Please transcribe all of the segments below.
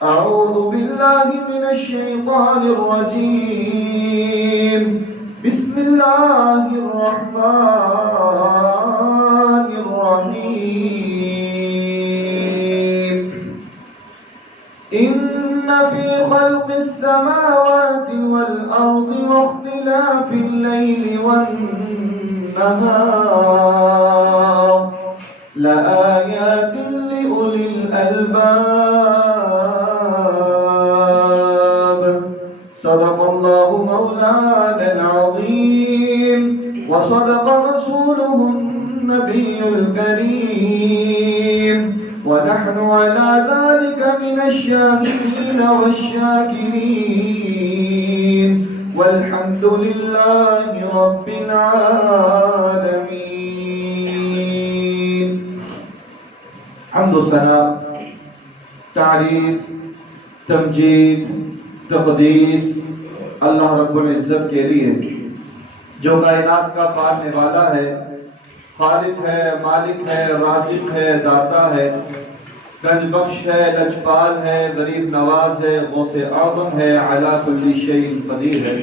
أعوذ بالله من الشيطان الرجيم. بسم الله الرحمن الرحيم. إن في خلق السماوات والأرض واختلاف الليل والنهار لآيات لأولي الألباب. صدق الله مولانا العظيم وصدق رسوله النبي الكريم ونحن على ذلك من الشاهدين والشاكرين والحمد لله رب العالمين. حمد و ثنا، تعریف، تمجید، تقدیس اللہ رب العزت کے لیے جو کائنات کا پالنے والا ہے، خالق ہے، مالک ہے، رازق ہے، داتا ہے، گنج بخش ہے، لجپال ہے، غریب نواز ہے، غوث اعظم ہے، علی کل شیء قدیر ہے.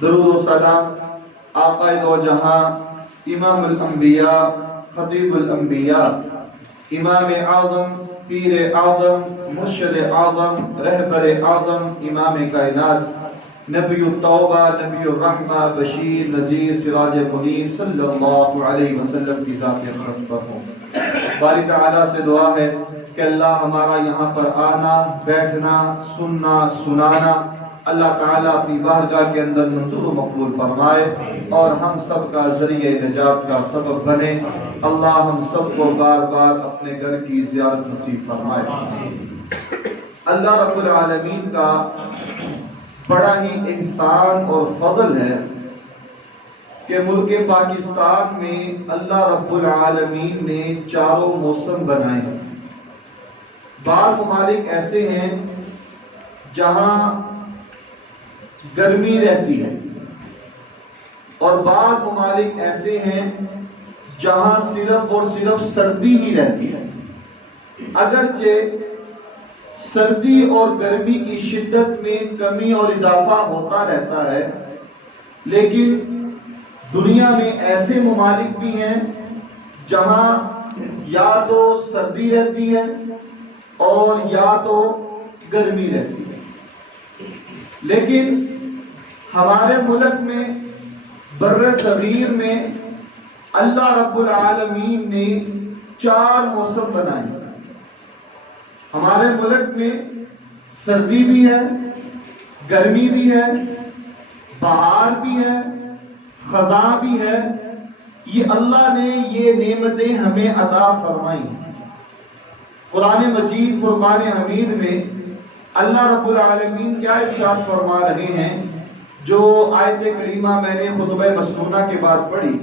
درود و سلام آقا دو جہاں، امام الانبیاء، خطیب الانبیاء، امام اعظم، پیر اعظم، مرشد اعظم، رہبر اعظم، امام کائنات، نبی التوبہ، نبی الرحمہ، بشیر، نذیر، سراج منیر صلی اللہ علیہ وسلم کی ذات اقدس پر ہوں. باری تعالیٰ سے دعا ہے کہ اللہ ہمارا یہاں پر آنا، بیٹھنا، سننا، سنانا اللہ تعالیٰ اپنی بارگاہ کے اندر منظور و مقبول فرمائے اور ہم سب کا ذریعہ نجات کا سبب بنے. اللہ ہم سب کو بار بار اپنے گھر کی زیارت نصیب فرمائے. اللہ رب العالمین کا بڑا ہی احسان اور فضل ہے کہ ملک پاکستان میں اللہ رب العالمین نے چاروں موسم بنائے ہیں. بعض ممالک ایسے ہیں جہاں گرمی رہتی ہے اور بعض ممالک ایسے ہیں جہاں صرف اور صرف سردی ہی رہتی ہے. اگرچہ سردی اور گرمی کی شدت میں کمی اور اضافہ ہوتا رہتا ہے، لیکن دنیا میں ایسے ممالک بھی ہیں جہاں یا تو سردی رہتی ہے اور یا تو گرمی رہتی ہے. لیکن ہمارے ملک میں، بر صغیر میں اللہ رب العالمین نے 4 موسم بنائے. ہمارے ملک میں سردی بھی ہے، گرمی بھی ہے، بہار بھی ہے، خزاں بھی ہے. یہ اللہ نے یہ نعمتیں ہمیں عطا فرمائی. قرآن مجید فرقان حمید میں اللہ رب العالمین کیا ارشاد فرما رہے ہیں، جو آیت کریمہ میں نے خطبہ مسنونہ کے بعد پڑھی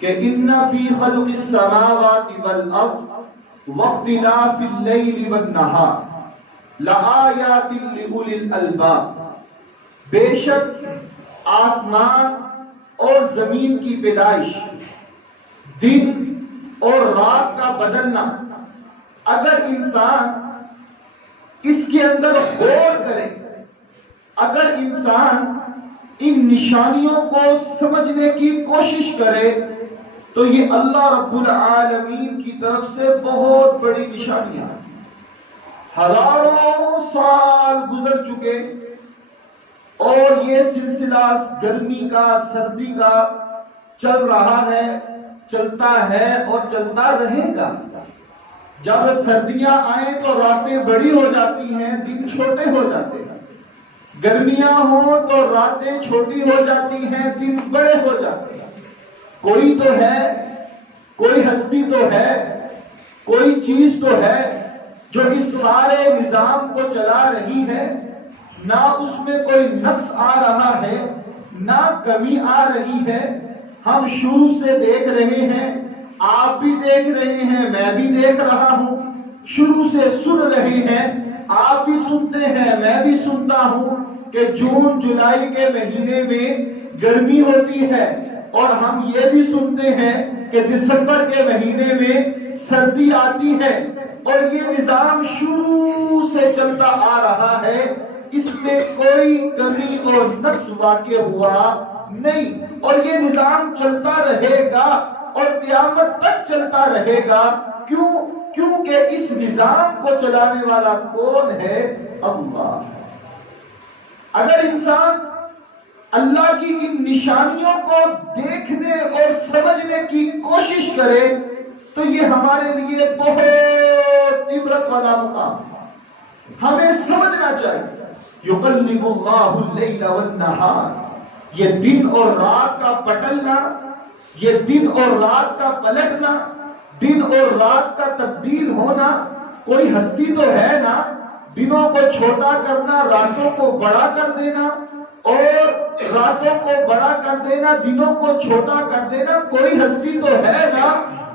کہ ان فی خلق السماوات والارض واختلاف اللیل والنہار لآیات لأولی الالباب. بے شک آسمان اور زمین کی پیدائش، دن اور رات کا بدلنا، اگر انسان اس کے اندر غور کرے، اگر انسان ان نشانیوں کو سمجھنے کی کوشش کرے تو یہ اللہ رب العالمین کی طرف سے بہت بڑی نشانیاں. ہزاروں سال گزر چکے اور یہ سلسلہ گرمی کا، سردی کا چل رہا ہے، چلتا ہے اور چلتا رہے گا. جب سردیاں آئیں تو راتیں بڑی ہو جاتی ہیں، دن چھوٹے ہو جاتے ہیں. گرمیاں ہوں تو راتیں چھوٹی ہو جاتی ہیں، دن بڑے ہو جاتے ہیں. کوئی تو ہے، کوئی ہستی تو ہے، کوئی چیز تو ہے جو اس سارے نظام کو چلا رہی ہے. نہ اس میں کوئی نقص آ رہا ہے، نہ کمی آ رہی ہے. ہم شروع سے دیکھ رہے ہیں، آپ بھی دیکھ رہے ہیں، میں بھی دیکھ رہا ہوں. شروع سے سن رہے ہیں، آپ بھی سنتے ہیں، میں بھی سنتا ہوں کہ جون جولائی کے مہینے میں گرمی ہوتی ہے، اور ہم یہ بھی سنتے ہیں کہ دسمبر کے مہینے میں سردی آتی ہے. اور یہ نظام شروع سے چلتا آ رہا ہے، اس میں کوئی کمی اور نقص واقع ہوا نہیں، اور یہ نظام چلتا رہے گا اور قیامت تک چلتا رہے گا۔ کیونکہ اس نظام کو چلانے والا کون ہے؟ اللہ۔ اگر انسان اللہ کی ان نشانیوں کو دیکھنے اور سمجھنے کی کوشش کرے تو یہ ہمارے لیے بہت عبرت والا مقام ہے، ہمیں سمجھنا چاہیے۔ یقلب اللہ اللیل والنہار، یہ دن اور رات کا پٹلنا، یہ دن اور رات کا پلٹنا، دن اور رات کا تبدیل ہونا، کوئی ہستی تو ہے نا؟ دنوں کو چھوٹا کرنا، راتوں کو بڑا کر دینا، اور راتوں کو بڑا کر دینا، دنوں کو چھوٹا کر دینا، کوئی ہستی تو ہے نا؟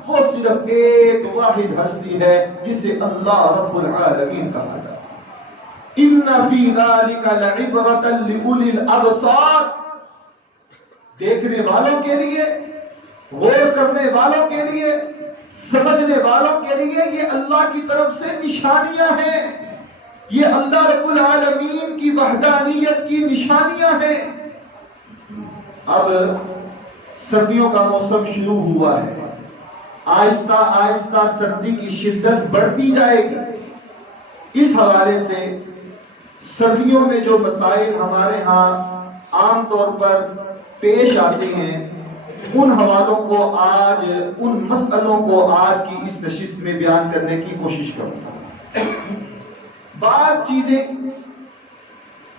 وہ صرف ایک واحد ہستی ہے جسے اللہ رب العالمین کہا جاتا ہے۔ ان فی ذلک لعبرۃ لأولی الابصار، دیکھنے والوں کے لیے، غور کرنے والوں کے لیے، سمجھنے والوں کے لیے یہ اللہ کی طرف سے نشانیاں ہیں، یہ اللہ رب العالمین کی وحدانیت کی نشانیاں ہیں۔ اب سردیوں کا موسم شروع ہوا ہے، آہستہ آہستہ سردی کی شدت بڑھتی جائے گی۔ اس حوالے سے سردیوں میں جو مسائل ہمارے ہاں عام طور پر پیش آتے ہیں، ان حوالوں کو آج، ان مسئلوں کو آج کی اس نشست میں بیان کرنے کی کوشش کروں گا۔ بعض چیزیں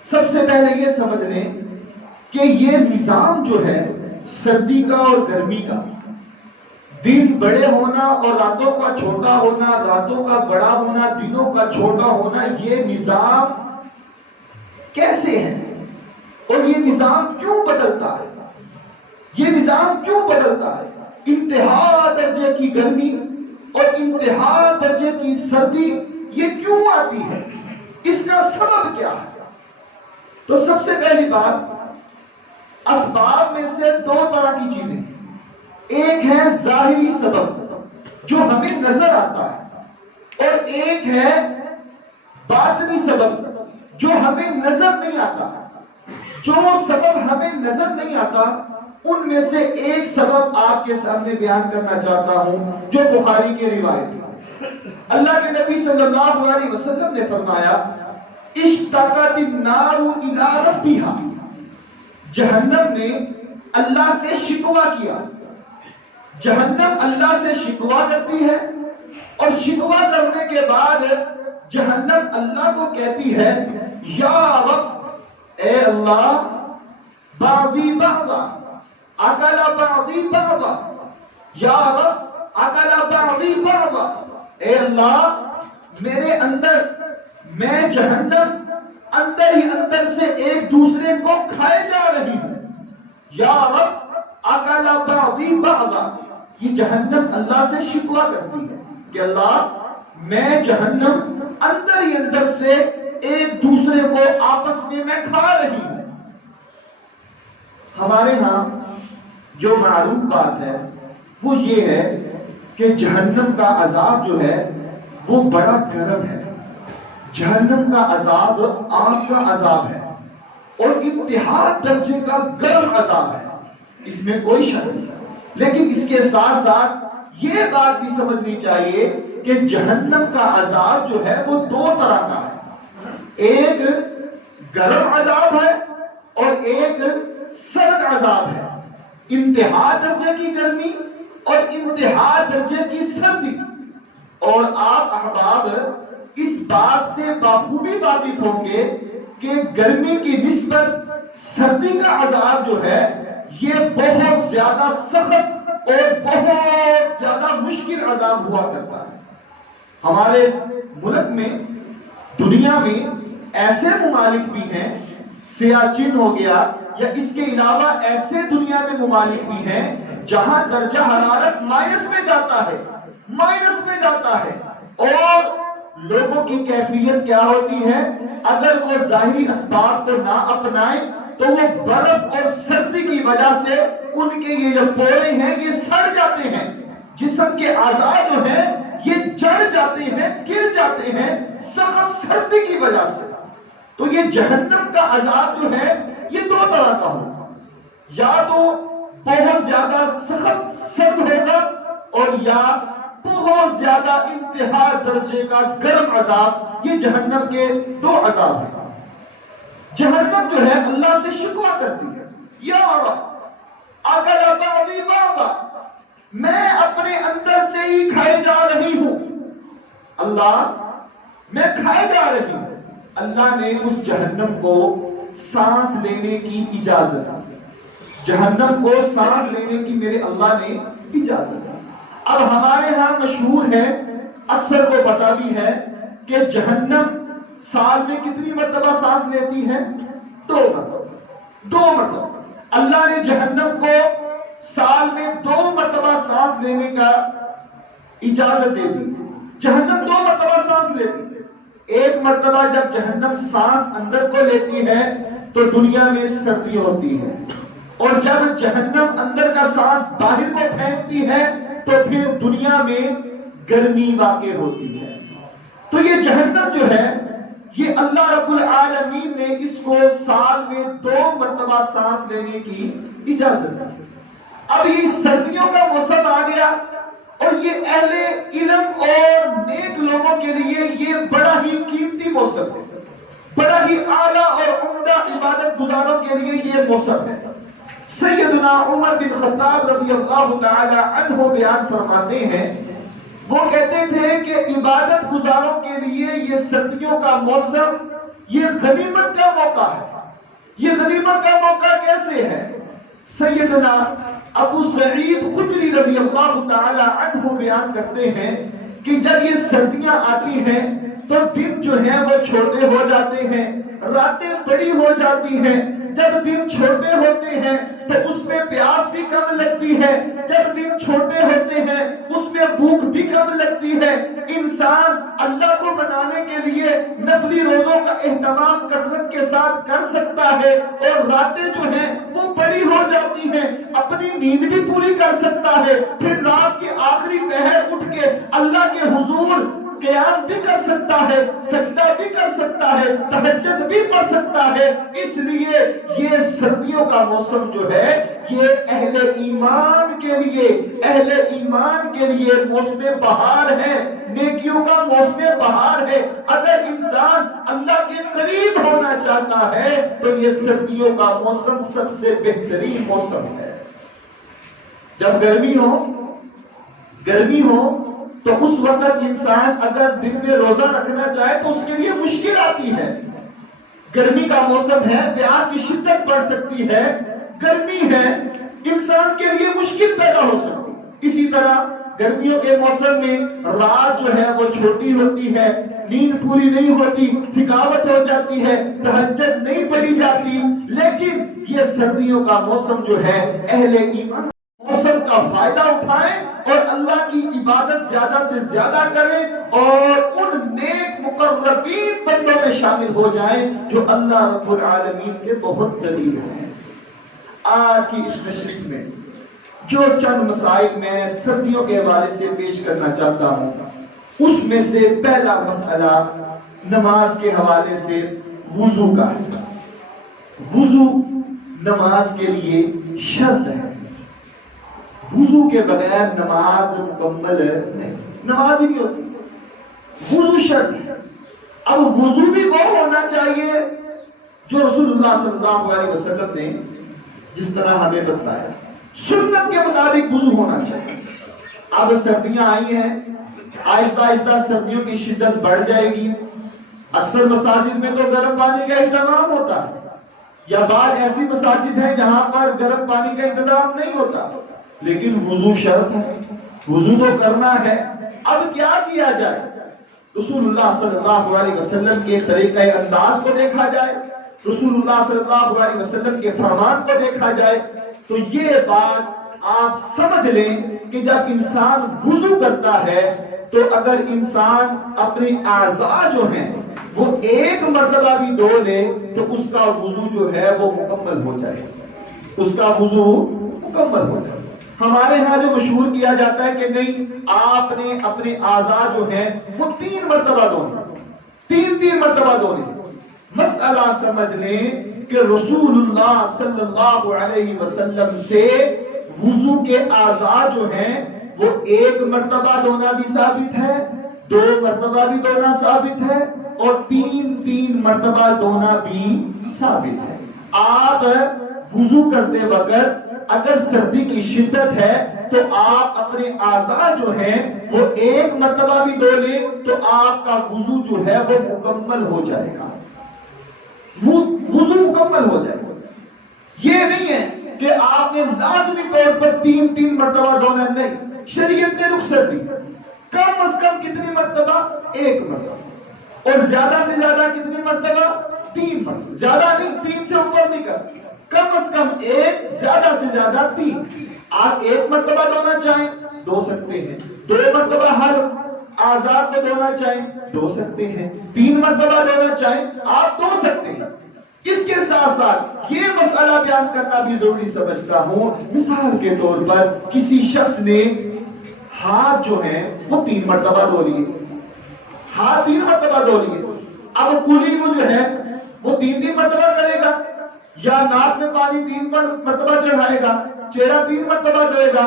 سب سے پہلے یہ سمجھ لیں کہ یہ نظام جو ہے سردی کا اور گرمی کا، دن بڑے ہونا اور راتوں کا چھوٹا ہونا، راتوں کا بڑا ہونا، دنوں کا چھوٹا ہونا، یہ نظام کیسے ہے اور یہ نظام کیوں بدلتا ہے؟ یہ نظام کیوں بدلتا ہے؟ انتہا درجے کی گرمی اور انتہا درجے کی سردی یہ کیوں آتی ہے؟ اس کا سبب کیا ہے؟ تو سب سے پہلی بات، اسباب میں سے دو طرح کی چیزیں، ایک ہے ظاہری سبب جو ہمیں نظر آتا ہے، اور ایک ہے باطنی سبب جو ہمیں نظر نہیں آتا۔ جو سبب ہمیں نظر نہیں آتا ان میں سے ایک سبب آپ کے سامنے بیان کرنا چاہتا ہوں جو بخاری کی روایت ہے۔ اللہ کے نبی صلی اللہ علیہ وسلم نے فرمایا، اشتاقت النار الی ربھا، جہنم نے اللہ سے شکوہ کیا۔ جہنم اللہ سے شکوہ کرتی ہے، اور شکوہ کرنے کے بعد جہنم اللہ کو کہتی ہے، یا رب، اے اللہ، بعضی بعضا اکل بعضی بعضا، یا رب اکل بعضی بعضا، اے اللہ میرے اندر، میں جہنم اندر ہی اندر سے ایک دوسرے کو کھائے جا رہی ہوں۔ یا رب اکل بعضی بعضا، یہ جہنم اللہ سے شکوہ کرتی ہے کہ اللہ میں جہنم اندر ہی اندر سے ایک دوسرے کو آپس میں کھا رہی ہوں۔ ہمارے ہاں جو معروف بات ہے وہ یہ ہے کہ جہنم کا عذاب جو ہے وہ بڑا گرم ہے۔ جہنم کا عذاب آگ کا عذاب ہے اور انتہا درجے کا گرم عذاب ہے، اس میں کوئی شک نہیں۔ لیکن اس کے ساتھ ساتھ یہ بات بھی سمجھنی چاہیے کہ جہنم کا عذاب جو ہے وہ دو طرح کا ہے، ایک گرم عذاب ہے اور ایک سرد عذاب ہے، انتہا درجے کی گرمی اور انتہا درجے کی سردی۔ اور آپ احباب اس بات سے بخوبی واقف ہوں گے کہ گرمی کی نسبت سردی کا عذاب جو ہے یہ بہت زیادہ سخت اور بہت زیادہ مشکل عذاب ہوا کرتا ہے۔ ہمارے ملک میں، دنیا میں ایسے ممالک بھی ہیں، سیاچن ہو گیا یا اس کے علاوہ ایسے دنیا میں ممالک بھی ہیں جہاں درجہ حرارت مائنس میں جاتا ہے، مائنس میں جاتا ہے، اور لوگوں کی کیفیت کیا ہوتی ہے؟ اگر وہ ظاہری اسباب کو نہ اپنائیں تو وہ برف اور سردی کی وجہ سے ان کے یہ جو پورے ہیں یہ سڑ جاتے ہیں، جسم کے اعضاء جو ہیں یہ جڑ جاتے ہیں، گر جاتے ہیں سخت سردی کی وجہ سے۔ تو یہ جہنم کا عذاب جو ہے یہ دو طرح کا ہوگا، یا تو بہت زیادہ سخت سرد ہوگا اور یا بہت زیادہ انتہا درجے کا گرم عذاب۔ یہ جہنم کے دو عذاب ہیں۔ جہنم جو ہے اللہ سے شکوہ کرتی ہے، یا رب اکل بعضی بعضا، میں اپنے اندر سے ہی کھائے جا رہی ہوں، اللہ میں کھائے جا رہی ہوں۔ اللہ نے اس جہنم کو سانس لینے کی اجازت دی، جہنم کو سانس لینے کی میرے اللہ نے اجازت دی۔ اب ہمارے ہاں مشہور ہے، اکثر کو پتا بھی ہے کہ جہنم سال میں کتنی مرتبہ سانس لیتی ہے؟ 2 مرتبہ۔ 2 مرتبہ اللہ نے جہنم کو سال میں 2 مرتبہ سانس لینے کا اجازت دے دی۔ جہنم 2 مرتبہ سانس لیتی ہے۔ ایک مرتبہ جب جہنم سانس اندر کو لیتی ہے تو دنیا میں سردی ہوتی ہے، اور جب جہنم اندر کا سانس باہر کو پھینکتی ہے تو پھر دنیا میں گرمی واقع ہوتی ہے۔ تو یہ جہنم جو ہے یہ اللہ رب العالمین نے اس کو سال میں 2 مرتبہ سانس لینے کی اجازت دی۔ اب یہ سردیوں کا موسم آ گیا اور یہ اہل علم اور نیک لوگوں کے لیے یہ بڑا ہی قیمتی موسم ہے، بڑا ہی اعلیٰ اور عمدہ عبادت گزاروں کے لیے یہ موسم ہے۔ سیدنا عمر بن خطاب رضی اللہ تعالی عنہ بیان فرماتے ہیں، وہ کہتے تھے کہ عبادت گزاروں کے لیے یہ سردیوں کا موسم یہ غنیمت کا موقع ہے۔ یہ غنیمت کا موقع کیسے ہے؟ سیدنا ابو سعید خدری رضی اللہ تعالی عنہ بیان کرتے ہیں کہ جب یہ سردیاں آتی ہیں تو دن جو ہیں وہ چھوٹے ہو جاتے ہیں، راتیں بڑی ہو جاتی ہیں۔ جب دن چھوٹے ہوتے ہیں تو اس میں پیاس بھی کم لگتی ہے، جب دن چھوٹے ہوتے ہیں اس میں بھوک بھی کم لگتی ہے۔ انسان اللہ کو منانے کے لیے نفلی روزوں کا اہتمام کثرت کے ساتھ کر سکتا ہے، اور راتیں جو ہیں وہ بڑی ہو جاتی ہیں، اپنی نیند بھی پوری کر سکتا ہے، پھر رات کے آخری پہر اٹھ کے اللہ کے حضور قیام بھی کر سکتا ہے، سجدہ بھی کر سکتا ہے، تہجد بھی پڑھ سکتا ہے۔ اس لیے یہ سردیوں کا موسم جو ہے یہ اہل ایمان کے لیے موسم بہار ہے، نیکیوں کا موسم بہار ہے۔ اگر انسان اللہ کے قریب ہونا چاہتا ہے تو یہ سردیوں کا موسم سب سے بہترین موسم ہے۔ جب گرمی ہو تو اس وقت انسان اگر دن میں روزہ رکھنا چاہے تو اس کے لیے مشکل آتی ہے۔ گرمی کا موسم ہے، پیاس کی شدت بڑھ سکتی ہے، گرمی ہے، انسان کے لیے مشکل پیدا ہو سکتی ہے۔ اسی طرح گرمیوں کے موسم میں رات جو ہے وہ چھوٹی ہوتی ہے، نیند پوری نہیں ہوتی، تھکاوٹ ہو جاتی ہے، تہجد نہیں پڑھی جاتی۔ لیکن یہ سردیوں کا موسم جو ہے اہل ایمان موسم کا فائدہ اٹھائیں اور اللہ کی عبادت زیادہ سے زیادہ کریں اور ان نیک مقربین بندوں میں شامل ہو جائیں جو اللہ رب العالمین کے بہت قریب ہیں۔ آج کی اس نشست میں جو چند مسائل میں سردیوں کے حوالے سے پیش کرنا چاہتا ہوں، اس میں سے پہلا مسئلہ نماز کے حوالے سے وضو کا ہے۔ وضو نماز کے لیے شرط ہے، وضو کے بغیر نماز مکمل نہیں، نماز ہی نہیں ہوتی، وضو شرط ہے۔ اب وضو بھی وہ ہونا چاہیے جو رسول اللہ صلی اللہ علیہ وسلم نے جس طرح ہمیں بتایا، سنت کے مطابق وضو ہونا چاہیے۔ اب سردیاں آئی ہیں، آہستہ آہستہ سردیوں کی شدت بڑھ جائے گی۔ اکثر مساجد میں تو گرم پانی کا انتظام ہوتا ہے، یا بعض ایسی مساجد ہیں جہاں پر گرم پانی کا انتظام نہیں ہوتا، لیکن وضو شرط ہے، وضو تو کرنا ہے۔ اب کیا کیا جائے؟ رسول اللہ صلی اللہ علیہ وسلم کے طریقہ انداز کو دیکھا جائے، رسول اللہ صلی اللہ علیہ وسلم کے فرمان کو دیکھا جائے تو یہ بات آپ سمجھ لیں کہ جب انسان وضو کرتا ہے تو اگر انسان اپنے اعضاء جو ہیں وہ ایک مرتبہ بھی دھو لے تو اس کا وضو جو ہے وہ مکمل ہو جائے، اس کا وضو مکمل ہو جائے۔ ہمارے ہاں جو مشہور کیا جاتا ہے کہ نہیں، آپ نے اپنے اعضاء جو ہیں وہ 3 مرتبہ دھونے، 3 مرتبہ دھونے۔ مسئلہ سمجھ لیں کہ رسول اللہ صلی اللہ علیہ وسلم سے وضو کے اعضاء جو ہیں وہ 1 مرتبہ دھونا بھی ثابت ہے، 2 مرتبہ بھی دھونا ثابت ہے، اور 3 مرتبہ دھونا بھی ثابت ہے۔ آپ وضو کرتے وقت اگر سردی کی شدت ہے تو آپ اپنے اعضاء جو ہیں وہ 1 مرتبہ بھی دھو لیں تو آپ کا وضو جو ہے وہ مکمل ہو جائے گا، وضو مکمل ہو جائے گا۔ یہ نہیں ہے کہ آپ نے لازمی طور پر 3 مرتبہ دھونا، نہیں، شریعت نے رخصت دی، کم از کم کتنی مرتبہ؟ 1 مرتبہ، اور زیادہ سے زیادہ کتنی مرتبہ؟ 3 مرتبہ، زیادہ نہیں، 3 سے اوپر نہیں کرتی، کم از کم 1، زیادہ سے زیادہ 3۔ آپ 1 مرتبہ دھونا چاہیں دھو سکتے ہیں، 2 مرتبہ ہر اعضاء کو دھونا چاہیں دھو سکتے ہیں، 3 مرتبہ دھونا چاہیں آپ دھو سکتے ہیں۔ اس کے ساتھ ساتھ یہ مسئلہ بیان کرنا بھی ضروری سمجھتا ہوں، مثال کے طور پر کسی شخص نے ہاتھ جو ہے وہ 3 مرتبہ دھو لیے، ہاتھ 3 مرتبہ دھو لیے، اب کلی کو جو ہے وہ 3 مرتبہ کرے گا، یا ناک میں پانی 3 مرتبہ چڑھائے گا، چہرہ 3 مرتبہ دھوئے گا؟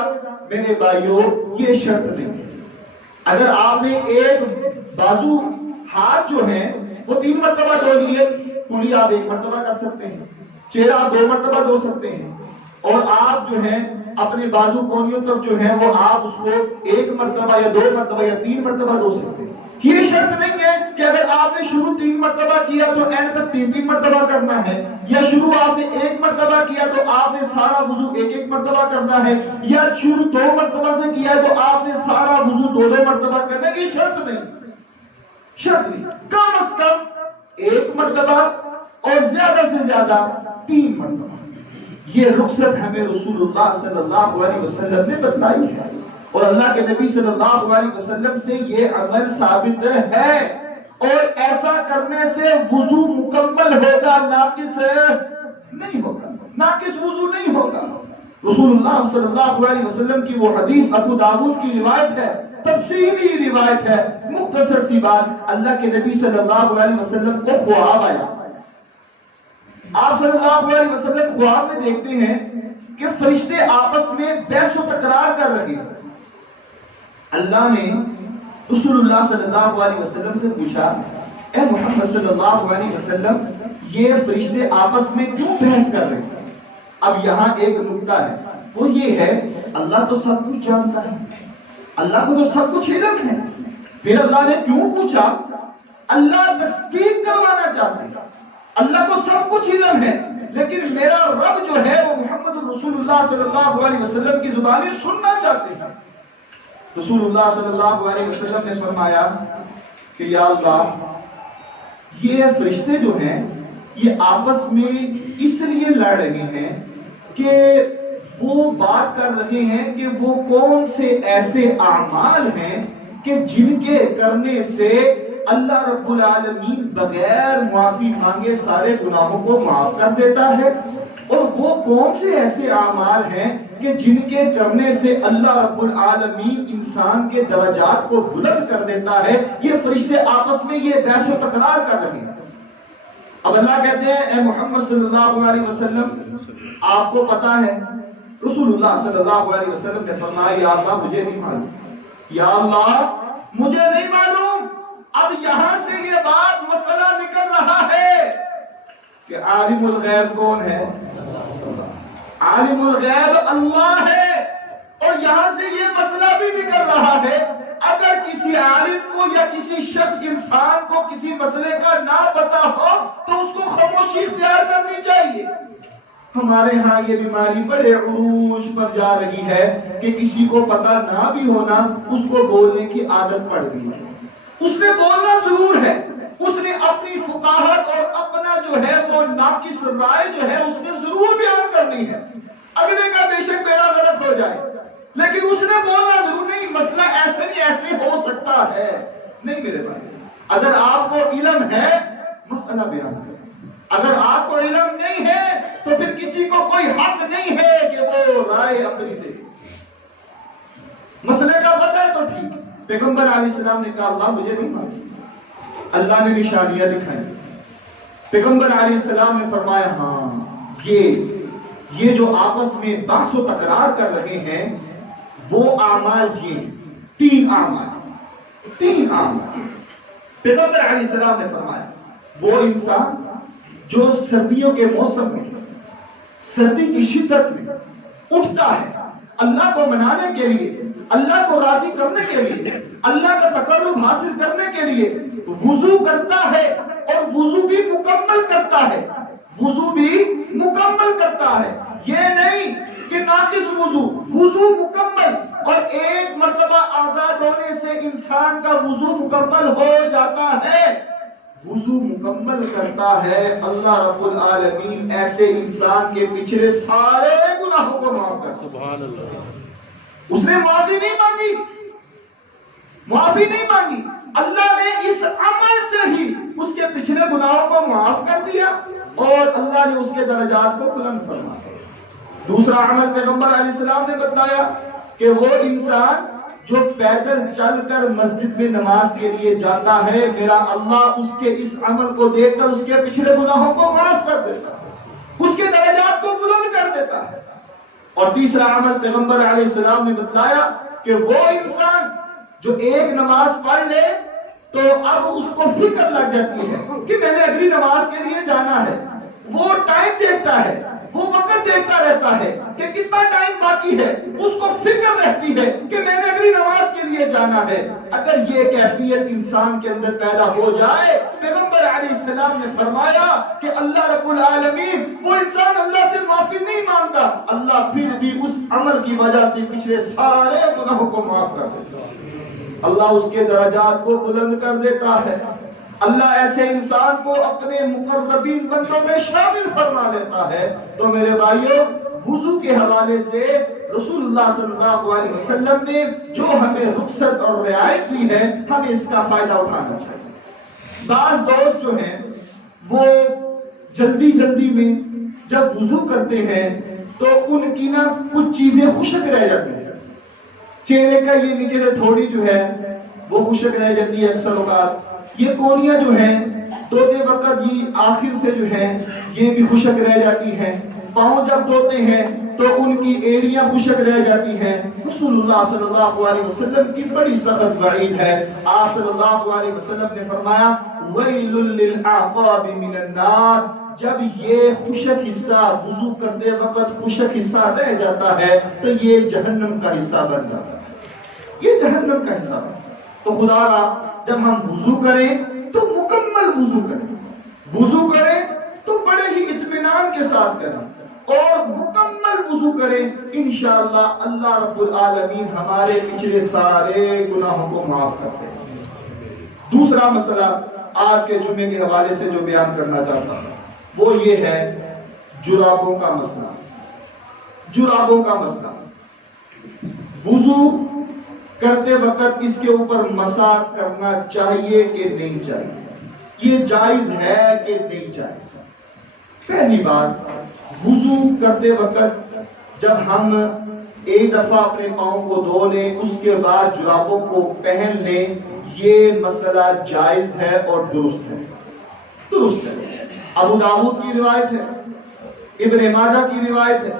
میرے بھائیوں یہ شرط نہیں ہے۔ اگر آپ نے ایک بازو ہاتھ جو ہے وہ 3 مرتبہ دھو لیے، کلی آپ 1 مرتبہ کر سکتے ہیں، چہرہ آپ 2 مرتبہ دھو سکتے ہیں، اور آپ جو ہے اپنے بازو کونیوں تک جو ہے وہ آپ اس کو 1 مرتبہ یا 2 مرتبہ یا 3 مرتبہ دھو سکتے ہیں۔ یہ شرط نہیں ہے کہ اگر آپ نے شروع 3 مرتبہ کیا تو اینڈ تک 3 مرتبہ کرنا ہے، یا شروع آپ نے 1 مرتبہ کیا تو آپ نے سارا وضو 1 مرتبہ کرنا ہے، یا شروع 2 مرتبہ سے کیا تو آپ نے سارا وضو 2 مرتبہ کرنا ہے۔ یہ شرط نہیں، شرط نہیں، کم از کم 1 مرتبہ اور زیادہ سے زیادہ 3 مرتبہ۔ یہ رخصت ہمیں رسول اللہ صلی اللہ علیہ وسلم نے بتلائی ہے، اور اللہ کے نبی صلی اللہ علیہ وسلم سے یہ عمل ثابت ہے، اور ایسا کرنے سے وضو مکمل ہوگا، ناقص نہیں ہوگا، ناقص وضو نہیں ہوگا۔ رسول اللہ صلی اللہ علیہ وسلم کی وہ حدیث ابو داؤد کی روایت ہے، تفصیلی روایت ہے، مختصر سی بات، اللہ کے نبی صلی اللہ علیہ وسلم کو خواب آیا، آپ صلی اللہ علیہ وسلم خواب میں دیکھتے ہیں کہ فرشتے آپس میں بحث و تکرار کر رہے ہیں۔ اللہ نے رسول اللہ صلی اللہ علیہ وسلم سے پوچھا، اے محمد صلی اللہ علیہ وسلم، یہ فرشتے آپس میں کیوں بحث کر رہے ہیں؟ اب یہاں ایک نکتہ ہے، وہ یہ ہے اللہ تو سب کچھ جانتا ہے، اللہ کو تو سب کچھ علم ہے، پھر اللہ نے کیوں پوچھا؟ اللہ تصدیق کروانا چاہتے ہیں، اللہ کو سب کچھ علم ہے، لیکن میرا رب جو ہے وہ محمد رسول اللہ صلی اللہ علیہ وسلم کی زبانی سننا چاہتے ہیں۔ رسول اللہ صلی اللہ علیہ وسلم نے فرمایا کہ یا اللہ، یہ فرشتے جو ہیں یہ آپس میں اس لیے لڑ رہے ہیں کہ وہ بات کر رہے ہیں کہ وہ کون سے ایسے اعمال ہیں کہ جن کے کرنے سے اللہ رب العالمین بغیر معافی مانگے سارے گناہوں کو معاف کر دیتا ہے، اور وہ کون سے ایسے اعمال ہیں کہ جن کے کرنے سے اللہ رب العالمین انسان کے درجات کو بلند کر دیتا ہے۔ یہ فرشتے آپس میں یہ بحث و تکرار کر رہے ہیں۔ اب اللہ کہتے ہیں اے محمد صلی اللہ علیہ وسلم، آپ کو پتا ہے؟ رسول اللہ صلی اللہ علیہ وسلم نے فرمایا یا اللہ مجھے نہیں معلوم، یا اللہ مجھے نہیں معلوم۔ اب یہاں سے یہ بات مسئلہ نکل رہا ہے کہ عالم الغیب کون ہے؟ عالم الغیب اللہ ہے، اور یہاں سے یہ مسئلہ بھی نکل رہا ہے اگر کسی عالم کو یا کسی شخص انسان کو کسی مسئلے کا نہ پتا ہو تو اس کو خاموشی اختیار کرنی چاہیے۔ ہمارے ہاں یہ بیماری بڑے عروج پر جا رہی ہے کہ کسی کو پتا نہ بھی ہونا اس کو بولنے کی عادت پڑ گئی ہے۔ اس نے بولنا ضرور ہے، اس نے اپنی فقاہت اور اپنا جو ہے وہ ناقص رائے جو ہے اس نے ضرور بیان کرنی ہے، اگلے کا بے شک بیڑا غلط ہو جائے، لیکن اس نے بولنا ضرور نہیں۔ مسئلہ ایسے نہیں ایسے ہو سکتا ہے، نہیں میرے بھائی، اگر آپ کو علم ہے مسئلہ بیان کریں، اگر آپ کو علم نہیں ہے تو پھر کسی کو کوئی حق نہیں ہے کہ وہ رائے اپنی دے۔ مسئلے کا پتہ ہے تو ٹھیک. پیغمبر علیہ السلام نے کہا اللہ مجھے نہیں معلوم. اللہ نے نشانیاں دکھائی. پیغمبر علیہ السلام نے فرمایا ہاں یہ جو آپس میں بحث و تکرار کر رہے ہیں وہ اعمال یہ تین اعمال. پیغمبر علیہ السلام نے فرمایا وہ انسان جو سردیوں کے موسم میں سردی کی شدت میں اٹھتا ہے اللہ کو منانے کے لیے, اللہ کو راضی کرنے کے لیے, اللہ کا تقرب حاصل کرنے کے لیے وضو کرتا ہے اور وضو بھی مکمل کرتا ہے. وضو بھی مکمل کرتا ہے. یہ نہیں کہ ناقص وضو مکمل, اور ایک مرتبہ آزاد ہونے سے انسان کا وضو مکمل ہو جاتا ہے. وضو مکمل کرتا ہے, اللہ رب العالمین ایسے انسان کے پچھلے سارے گناہوں کو معاف کر. سبحان اللہ. اس نے معافی نہیں مانگی, اللہ نے اس عمل سے ہی اس کے پچھلے گناہوں کو معاف کر دیا اور اللہ نے اس کے درجات کو بلند فرمایا. دوسرا عمل پیغمبر علیہ السلام نے بتایا کہ وہ انسان جو پیدل چل کر مسجد میں نماز کے لیے جاتا ہے, میرا اللہ اس کے اس عمل کو دیکھ کر اس کے پچھلے گناہوں کو معاف کر دیتا ہے, اس کے درجات کو بلند کر دیتا ہے. اور تیسرا عمل پیغمبر علیہ السلام نے بتلایا کہ وہ انسان جو ایک نماز پڑھ لے تو اب اس کو فکر لگ جاتی ہے کہ میں نے اگلی نماز کے لیے جانا ہے. وہ ٹائم دیکھتا ہے, وہ وقت دیکھتا رہتا ہے کہ کتنا ٹائم باقی ہے, اس کو فکر رہتی ہے کہ میں نے اگلی نماز کے لیے جانا ہے. اگر یہ کیفیت انسان کے اندر پیدا ہو جائے, پیغمبر علیہ السلام نے فرمایا کہ اللہ رب العالمین, وہ انسان اللہ سے معافی نہیں مانگتا, اللہ پھر بھی اس عمل کی وجہ سے پچھلے سارے گناہوں کو معاف کر دیتا ہے. اللہ اس کے درجات کو بلند کر دیتا ہے. اللہ ایسے انسان کو اپنے مقربین بندوں میں شامل فرما لیتا ہے. تو میرے بھائیوں, وضو کے حوالے سے رسول اللہ صلی اللہ علیہ وسلم نے جو ہمیں رخصت اور رعایت دی ہے, ہمیں اس کا فائدہ اٹھانا چاہیے. بعض دوست جو ہیں وہ جلدی میں جب وضو کرتے ہیں تو ان کی نا کچھ چیزیں خشک رہ جاتی ہیں. چہرے کا یہ نیچے تھوڑی جو ہے وہ خشک رہ جاتی ہے اکثر اوقات. یہ کونیاں جو ہیں دھوتے وقت یہ آخر سے جو ہے یہ بھی خشک رہ جاتی ہیں. پاؤں جب دھوتے ہیں تو ان کی ایڑیاں خشک رہ جاتی ہیں. رسول اللہ صلی اللہ علیہ وسلم کی بڑی سخت وعید ہے. آپ صلی اللہ علیہ وسلم نے فرمایا ویل للأعقاب من النار, جب یہ خشک حصہ وضو کرتے وقت خشک حصہ رہ جاتا ہے تو یہ جہنم کا حصہ بن جاتا ہے. یہ جہنم کا حصہ بن. تو خدا را جب ہم وضو کریں تو مکمل وضو کریں تو بڑے ہی اطمینان کے ساتھ کریں اور مکمل وضو کریں. انشاءاللہ اللہ رب العالمین ہمارے پچھلے سارے گناہوں کو معاف کرتے ہیں. دوسرا مسئلہ آج کے جمعے کے حوالے سے جو بیان کرنا چاہتا ہوں وہ یہ ہے جرابوں کا مسئلہ. وضو کرتے وقت اس کے اوپر مسح کرنا چاہیے کہ نہیں چاہیے, یہ جائز ہے کہ نہیں جائز. پہلی بات, وضو کرتے وقت جب ہم ایک دفعہ اپنے پاؤں کو دھو لیں اس کے بعد جرابوں کو پہن لیں, یہ مسئلہ جائز ہے اور درست ہے. ابو داؤد کی روایت ہے, ابن ماجہ کی روایت ہے,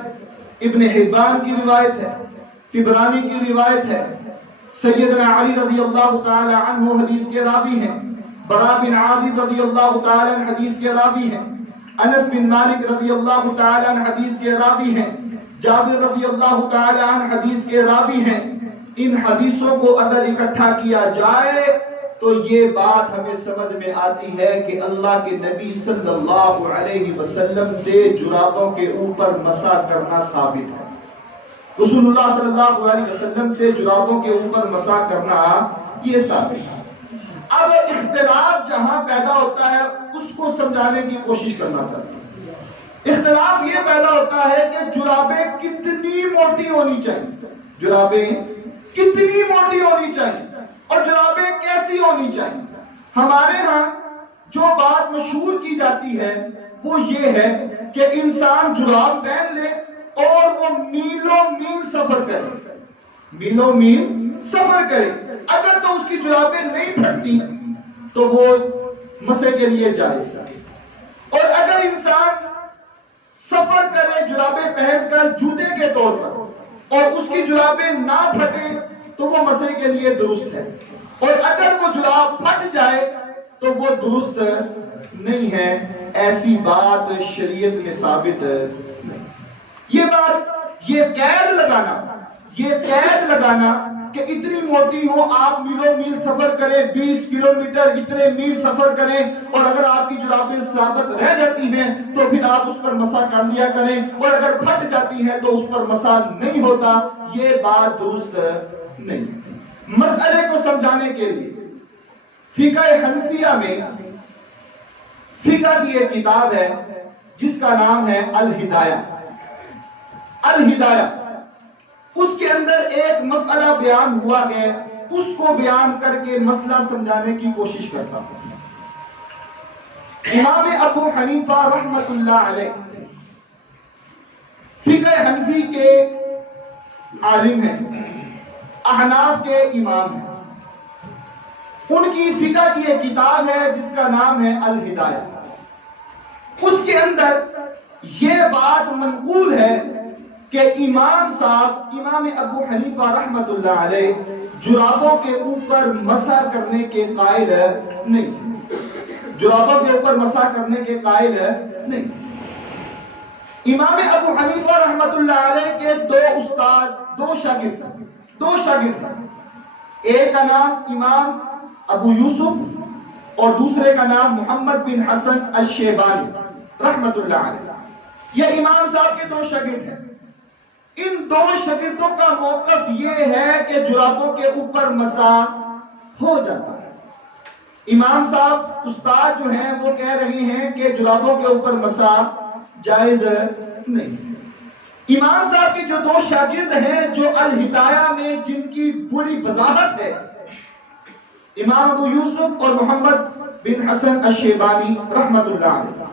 ابن حبان کی روایت ہے, طبرانی کی روایت ہے. سیدنا علی رضی اللہ تعالی عنہ حدیث کے راوی ہیں, برا بن عازب رضی اللہ تعالی عنہ حدیث کے راوی ہیں, انس بن مالک رضی اللہ تعالی عنہ حدیث کے راوی ہیں, جابر رضی اللہ تعالی عنہ حدیث کے راوی ہیں. ان حدیثوں کو اگر اکٹھا کیا جائے تو یہ بات ہمیں سمجھ میں آتی ہے کہ اللہ کے نبی صلی اللہ علیہ وسلم سے جرابوں کے اوپر مسح کرنا ثابت ہے. رسول اللہ صلی اللہ علیہ وسلم سے جرابوں کے اوپر مسح کرنا یہ ثابت ہے. اب اختلاف جہاں پیدا ہوتا ہے اس کو سمجھانے کی کوشش کرنا چاہتے ہیں. اختلاف یہ پیدا ہوتا ہے کہ جرابیں کتنی موٹی ہونی چاہیے اور جرابیں کیسی ہونی چاہیے. ہمارے ہاں جو بات مشہور کی جاتی ہے وہ یہ ہے کہ انسان جراب پہن لے اور وہ میلوں میل سفر کرے. میلوں میل سفر کرے اگر تو اس کی جرابیں نہیں پھٹتی تو وہ مسح کے لیے جائز ہے، اور اگر انسان سفر کرے جرابیں پہن کر جوتے کے طور پر اور اس کی جرابیں نہ پھٹے تو وہ مسح کے لیے درست ہے، اور اگر وہ جراب پھٹ جائے تو وہ درست نہیں ہے۔ ایسی بات شریعت میں ثابت نہیں۔ یہ بات، یہ قید لگانا کہ اتنی موٹی ہو، آپ میلوں میل سفر کریں، 20 کلومیٹر اتنے میل سفر کریں، اور اگر آپ کی جرابیں ثابت رہ جاتی ہیں تو پھر آپ اس پر مسح کر لیا کریں، اور اگر پھٹ جاتی ہیں تو اس پر مسح نہیں ہوتا، یہ بات درست نہیں۔ مسئلے کو سمجھانے کے لیے فقہ حنفیہ میں فقہ کی ایک کتاب ہے جس کا نام ہے الہدایہ۔ اس کے اندر ایک مسئلہ بیان ہوا ہے، اس کو بیان کر کے مسئلہ سمجھانے کی کوشش کرتا ہوں۔ امام ابو حنیفہ رحمت اللہ علیہ فقہ حنفی کے عالم ہیں، احناف کے امام ہیں۔ ان کی فقہ کی ایک کتاب ہے جس کا نام ہے الہدایہ۔ اس کے اندر یہ بات منقول ہے کہ امام ابو حنیفہ رحمت اللہ علیہ جرابوں کے اوپر مسح کرنے کے قائل نہیں، جرابوں کے اوپر مسح کرنے کے قائل نہیں۔ امام ابو حنیفہ رحمت اللہ علیہ کے دو شاگرد، ایک کا نام امام ابو یوسف اور دوسرے کا نام محمد بن حسن الشیبانی رحمت اللہ علیہ۔ یہ امام صاحب کے دو شاگرد ہیں۔ ان دو شاگردوں کا موقف یہ ہے کہ جرابوں کے اوپر مسح ہو جاتا ہے۔ امام صاحب استاد جو ہیں وہ کہہ رہے ہیں کہ جرابوں کے اوپر مسح جائز نہیں۔ امام صاحب کے جو دو شاگرد ہیں جو الہدایہ میں جن کی بڑی وضاحت ہے، امام ابو یوسف اور محمد بن حسن الشیبانی رحمت اللہ علیہ،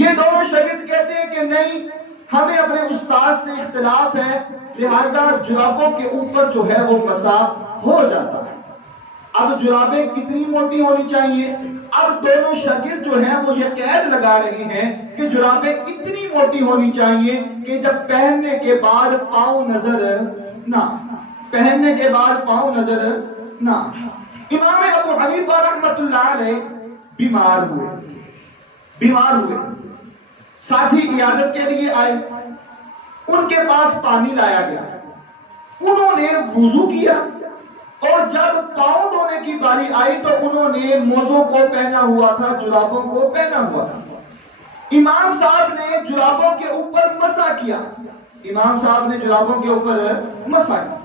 یہ دونوں شاگرد کہتے ہیں کہ نہیں، ہمیں اپنے استاد سے اختلاف ہے، لہذا جرابوں کے اوپر جو ہے وہ مسح ہو جاتا ہے۔ اب جرابیں کتنی موٹی ہونی چاہیے؟ اب دونوں شاگرد جو ہیں وہ یہ قید لگا رہے ہیں کہ جرابیں اتنی موٹی ہونی چاہیے کہ جب پہننے کے بعد پاؤں نظر نہ، امام ابو حنیفہ رحمت اللہ علیہ بیمار ہوئے، ساتھی عیادت کے لیے آئے، ان کے پاس پانی لایا گیا، انہوں نے وضو کیا، اور جب پاؤں دھونے کی باری آئی تو انہوں نے موزوں کو پہنا ہوا تھا، جرابوں کو پہنا ہوا تھا۔ امام صاحب نے جرابوں کے اوپر مسح کیا،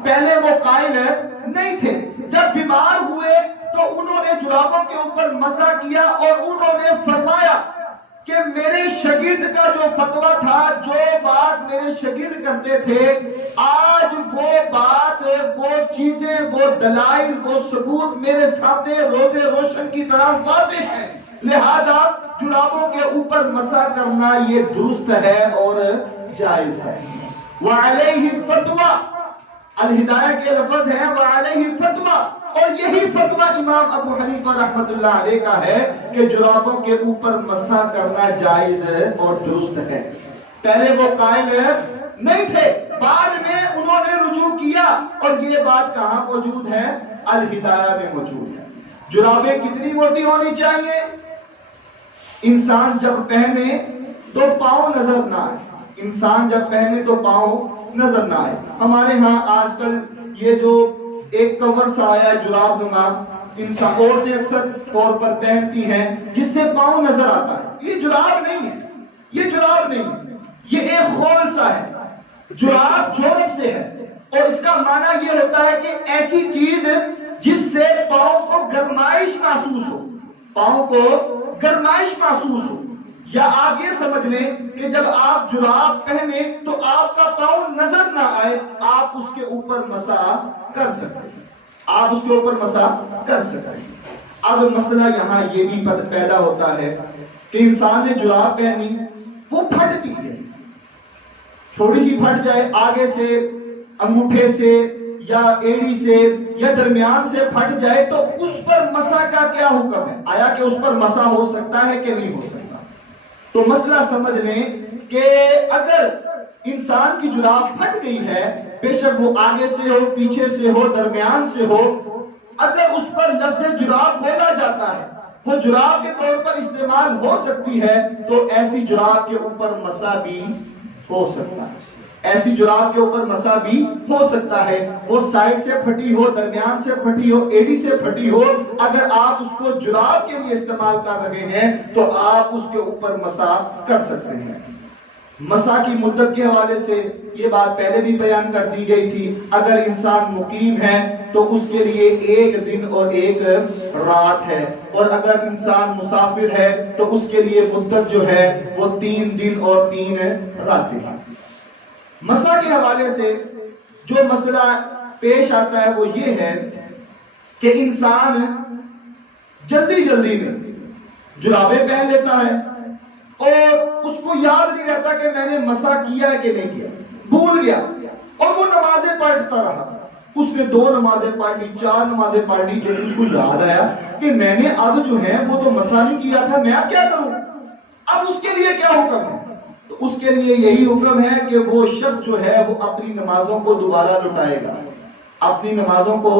پہلے وہ قائل نہیں تھے، جب بیمار ہوئے تو انہوں نے جرابوں کے اوپر مسح کیا، اور انہوں نے فرمایا کہ میرے شاگرد کا جو فتویٰ تھا، جو بات میرے شاگرد کرتے تھے، آج وہ بات، وہ چیزیں، وہ دلائل، وہ ثبوت میرے سامنے روزے روشن کی طرح واضح ہے، لہذا جرابوں کے اوپر مسح کرنا یہ درست ہے اور جائز ہے۔ وعلیہ فتویٰ، الہدایہ کے لفظ ہے وعلیہ فتویٰ، اور یہی فتویٰ امام ابو حنیفہ رحمت اللہ علیہ کا ہے کہ جرابوں کے اوپر مسح کرنا جائز اور درست ہے۔ پہلے وہ قائل نہیں تھے، بعد میں انہوں نے رجوع کیا، اور یہ بات کہاں موجود ہے؟ الہدایہ میں موجود ہے۔ جرابیں کتنی موٹی ہونی چاہیے؟ انسان جب پہنے تو پاؤں نظر نہ آئے، ہمارے ہاں آج کل یہ جو ایک کور سا آیا جراب نما، انسان عورتیں اکثر طور پر پہنتی ہیں جس سے پاؤں نظر آتا ہے، یہ جراب نہیں ہے، یہ ایک خول سا ہے، جراب جورب سے ہے، اور اس کا معنی یہ ہوتا ہے کہ ایسی چیز جس سے پاؤں کو گرمائش محسوس ہو، یا آپ یہ سمجھ لیں کہ جب آپ جراب پہنے تو آپ کا پاؤں نظر نہ آئے، آپ اس کے اوپر مسح کر سکتے ہیں۔ اب مسئلہ یہاں یہ بھی پیدا ہوتا ہے کہ انسان نے جراب پہنی، وہ پھٹتی ہے، تھوڑی سی پھٹ جائے، آگے سے انگوٹھے سے یا ایڑی سے یا درمیان سے پھٹ جائے تو اس پر مسح کا کیا حکم ہے؟ آیا کہ اس پر مسح ہو سکتا ہے کہ نہیں ہو سکتا؟ تو مسئلہ سمجھ لیں کہ اگر انسان کی جراب پھٹ گئی ہے، بے شک وہ آگے سے ہو، پیچھے سے ہو، درمیان سے ہو، اگر اس پر لفظ جراب بولا جاتا ہے، وہ جراب کے طور پر استعمال ہو سکتی ہے، تو ایسی جراب کے اوپر مسح بھی ہو سکتا ہے، ایسی جراب کے اوپر مسح بھی ہو سکتا ہے، وہ سائڈ سے پھٹی ہو، درمیان سے پھٹی ہو، ایڑی سے پھٹی ہو، اگر آپ اس کو جراب کے لیے استعمال کر رہے ہیں تو آپ اس کے اوپر مسح کر سکتے ہیں۔ مسح کی مدت کے حوالے سے یہ بات پہلے بھی بیان کر دی گئی تھی، اگر انسان مقیم ہے تو اس کے لیے 1 دن اور 1 رات ہے، اور اگر انسان مسافر ہے تو اس کے لیے مدت جو ہے وہ 3 دن اور 3 راتیں ہیں۔ مسح کے حوالے سے جو مسئلہ پیش آتا ہے وہ یہ ہے کہ انسان جلدی جلدی میں جرابیں پہن لیتا ہے اور اس کو یاد نہیں رہتا کہ میں نے مسح کیا ہے کہ نہیں کیا، بھول گیا اور وہ نمازیں پڑھتا رہا، اس نے 2 نمازیں پڑھ لی، 4 نمازیں پڑھ لی، جب اس کو یاد آیا کہ میں نے اب جو ہے وہ تو مسح نہیں کیا تھا، میں اب کیا کروں؟ اب اس کے لیے کیا حکم ہے؟ تو اس کے لیے یہی حکم ہے کہ وہ شخص جو ہے وہ اپنی نمازوں کو دوبارہ لٹائے گا، اپنی نمازوں کو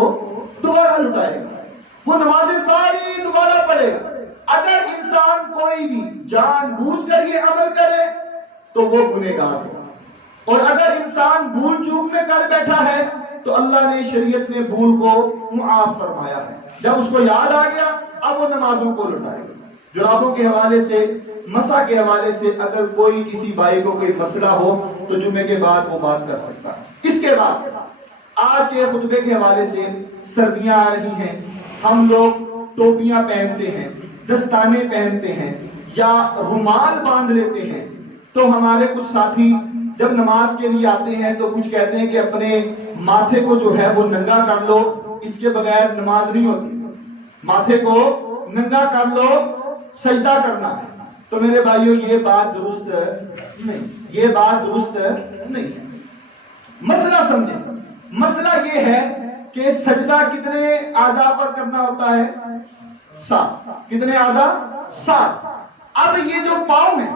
دوبارہ لٹائے گا، وہ نمازیں ساری دوبارہ پڑھے گا۔ اگر انسان کوئی بھی جان بوجھ کر یہ عمل کرے تو وہ گنہگار ہے، اور اگر انسان بھول چوک میں کر بیٹھا ہے تو اللہ نے شریعت میں بھول کو معاف فرمایا ہے، جب اس کو یاد آ گیا اب وہ نمازوں کو لٹائے گا۔ جرابوں کے حوالے سے، مسح کے حوالے سے اگر کوئی کسی بھائی کو کوئی مسئلہ ہو تو جمعے کے بعد وہ بات کر سکتا ہے۔ اس کے بعد آج کے خطبے کے حوالے سے، سردیاں آ رہی ہیں، ہم لوگ ٹوپیاں پہنتے ہیں، دستانے پہنتے ہیں یا رومال باندھ لیتے ہیں، تو ہمارے کچھ ساتھی جب نماز کے لیے آتے ہیں تو کچھ کہتے ہیں کہ اپنے ماتھے کو جو ہے وہ ننگا کر لو، اس کے بغیر نماز نہیں ہوتی، ماتھے کو ننگا کر لو، سجدہ کرنا ہے۔ تو میرے بھائیوں یہ بات درست نہیں، یہ بات درست نہیں ہے۔ مسئلہ سمجھیں، مسئلہ یہ ہے کہ سجدہ کتنے اعضاء پر کرنا ہوتا ہے؟ 7۔ کتنے اعضاء؟ 7۔ اب یہ جو پاؤں ہیں،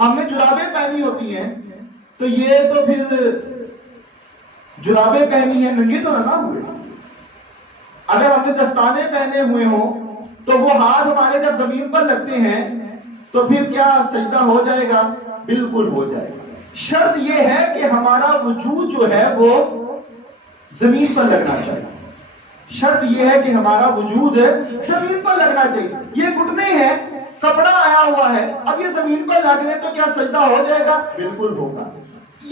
ہم نے جرابیں پہنی ہوتی ہیں تو یہ تو پھر جرابیں پہنی ہیں، ننگے تو نہ ہوئے۔ اگر ہم نے دستانے پہنے ہوئے ہوں تو وہ ہاتھ ہمارے جب زمین پر لگتے ہیں تو پھر کیا سجدہ ہو جائے گا؟ بالکل ہو جائے گا۔ شرط یہ ہے کہ ہمارا وجود جو ہے وہ زمین پر لگنا چاہیے، شرط یہ ہے کہ ہمارا وجود زمین پر لگنا چاہیے۔ یہ گھٹنے ہیں، کپڑا آیا ہوا ہے، اب یہ زمین پر لگ لے تو کیا سجدہ ہو جائے گا؟ بالکل ہوگا۔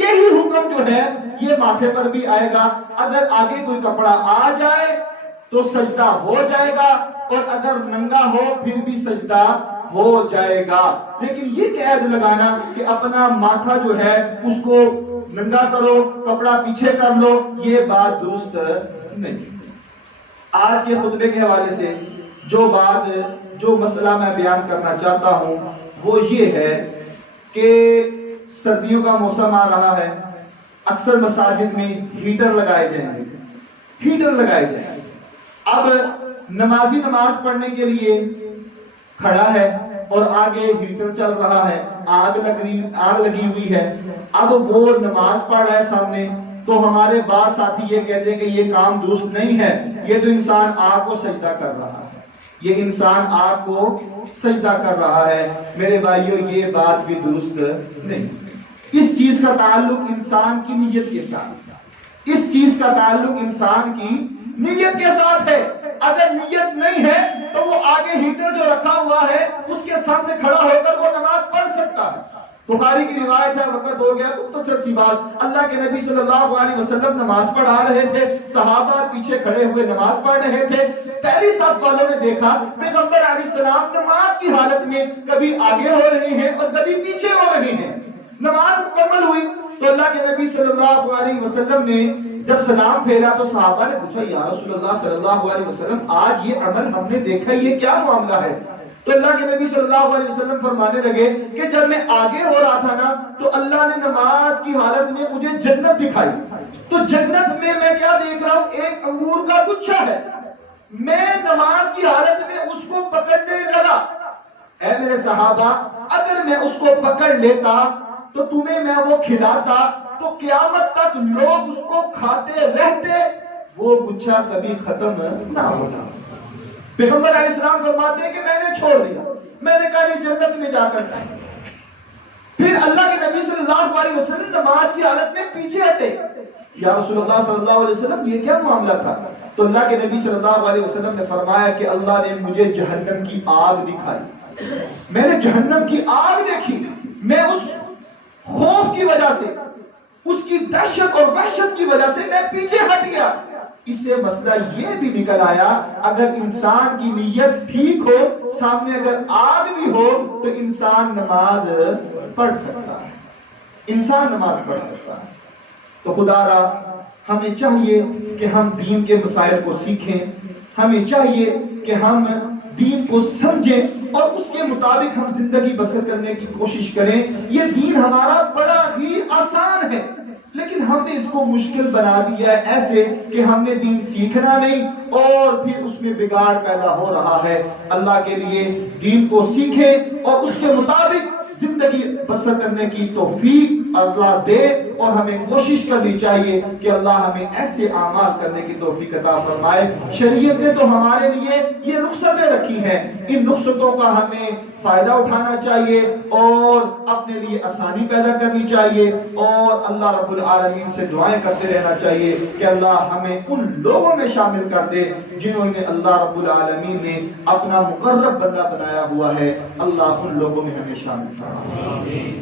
یہی حکم جو ہے یہ ماتھے پر بھی آئے گا، اگر آگے کوئی کپڑا آ جائے تو سجدہ ہو جائے گا، اور اگر ننگا ہو پھر بھی سجدہ ہو جائے گا۔ لیکن یہ قید لگانا کہ اپنا ماتھا جو ہے اس کو ننگا کرو، کپڑا پیچھے کر لو، یہ بات درست نہیں۔ آج کے خطبے کے حوالے سے جو مسئلہ میں بیان کرنا چاہتا ہوں وہ یہ ہے کہ سردیوں کا موسم آ رہا ہے، اکثر مساجد میں ہیٹر لگائے جائیں گے، ہیٹر لگائے جائیں گے۔ اب نمازی نماز پڑھنے کے لیے کھڑا ہے اور آگے ہیٹر چل رہا ہے، آگ لگی ہوئی ہے، اب وہ نماز پڑھ رہا ہے سامنے، تو ہمارے بعض ساتھی یہ کہتے ہیں کہ یہ کام درست نہیں ہے، یہ تو انسان آگ کو سجدہ کر رہا ہے، یہ انسان آگ کو سجدہ کر رہا ہے۔ میرے بھائیوں یہ بات بھی درست نہیں۔ اس چیز کا تعلق انسان کی نیت کے ساتھ، اس چیز کا تعلق انسان کی نیت کے ساتھ ہے۔ اگر نیت نہیں ہے تو وہ آگے ہیٹر جو رکھا ہوا ہے اس کے سامنے کھڑا ہو کر وہ نماز پڑھ سکتا ہے۔ بخاری کی روایت ہے، وقت ہو گیا، مختصر سی بات، اللہ کے نبی صلی اللہ علیہ وسلم نماز پڑھا رہے تھے، صحابہ پیچھے کھڑے ہوئے نماز پڑھ رہے تھے، پہلی صف والوں نے دیکھا پیغمبر علیہ السلام نماز کی حالت میں کبھی آگے ہو رہے ہیں اور کبھی پیچھے ہو رہے ہیں۔ نماز مکمل ہوئی تو اللہ کے نبی صلی اللہ علیہ وسلم نے جب سلام پھیرا تو صحابہ نے پوچھا، یا رسول اللہ صلی اللہ علیہ وسلم آج یہ عمل ہم نے دیکھا، یہ کیا معاملہ ہے؟ تو اللہ کے نبی صلی اللہ علیہ وسلم فرمانے لگے کہ جب میں آگے ہو رہا تھا نا تو اللہ نے نماز کی حالت میں مجھے جنت دکھائی، تو جنت میں کیا دیکھ رہا ہوں؟ ایک انگور کا گچھا ہے، میں نماز کی حالت میں اس کو پکڑنے لگا۔ اے میرے صحابہ، اگر میں اس کو پکڑ لیتا تو تمہیں میں وہ کھلاتا تو قیامت تک لوگ اس کو کھاتے رہتے، وہ گچھا کبھی ختم نہ ہوتا۔ پیغمبر علیہ السلام فرماتے ہیں کہ میں نے چھوڑ دیا، میں نے کہا یہ جنت میں جا کر کھائیں۔ پھر اللہ کے نبی صلی اللہ علیہ وسلم نماز کی حالت میں پیچھے ہٹے۔ یا رسول اللہ صلی اللہ علیہ وسلم یہ کیا معاملہ تھا؟ تو اللہ کے نبی صلی اللہ علیہ وسلم نے فرمایا کہ اللہ نے مجھے جہنم کی آگ دکھائی، میں نے جہنم کی آگ دیکھی، میں اس خوف کی وجہ سے، اس کی دہشت اور وحشت کی وجہ سے میں پیچھے ہٹ گیا۔ اس سے مسئلہ یہ بھی نکل آیا، اگر انسان کی نیت ٹھیک ہو، سامنے اگر آگ بھی ہو تو انسان نماز پڑھ سکتا ہے، انسان نماز پڑھ سکتا ہے۔ تو خدا را ہمیں چاہیے کہ ہم دین کے مسائل کو سیکھیں، ہمیں چاہیے کہ ہم دین کو سمجھیں اور اس کے مطابق ہم زندگی بسر کرنے کی کوشش کریں۔ یہ دین ہمارا بڑا ہی آسان ہے، لیکن ہم نے اس کو مشکل بنا دیا ہے ایسے کہ ہم نے دین سیکھنا نہیں اور پھر اس میں بگاڑ پیدا ہو رہا ہے۔ اللہ کے لیے دین کو سیکھیں اور اس کے مطابق زندگی بسر کرنے کی توفیق اللہ دے، اور ہمیں کوشش کرنی چاہیے کہ اللہ ہمیں ایسے اعمال کرنے کی توفیق عطا فرمائے۔ شریعت نے تو ہمارے لیے یہ رخصتیں رکھی ہیں، ان رخصتوں کا ہمیں فائدہ اٹھانا چاہیے اور اپنے لیے آسانی پیدا کرنی چاہیے، اور اللہ رب العالمین سے دعائیں کرتے رہنا چاہیے کہ اللہ ہمیں ان لوگوں میں شامل کر دے جنہوں نے اللہ رب العالمین نے اپنا مقرب بندہ بنایا ہوا ہے۔ اللہ ان لوگوں میں ہمیں شامل کر۔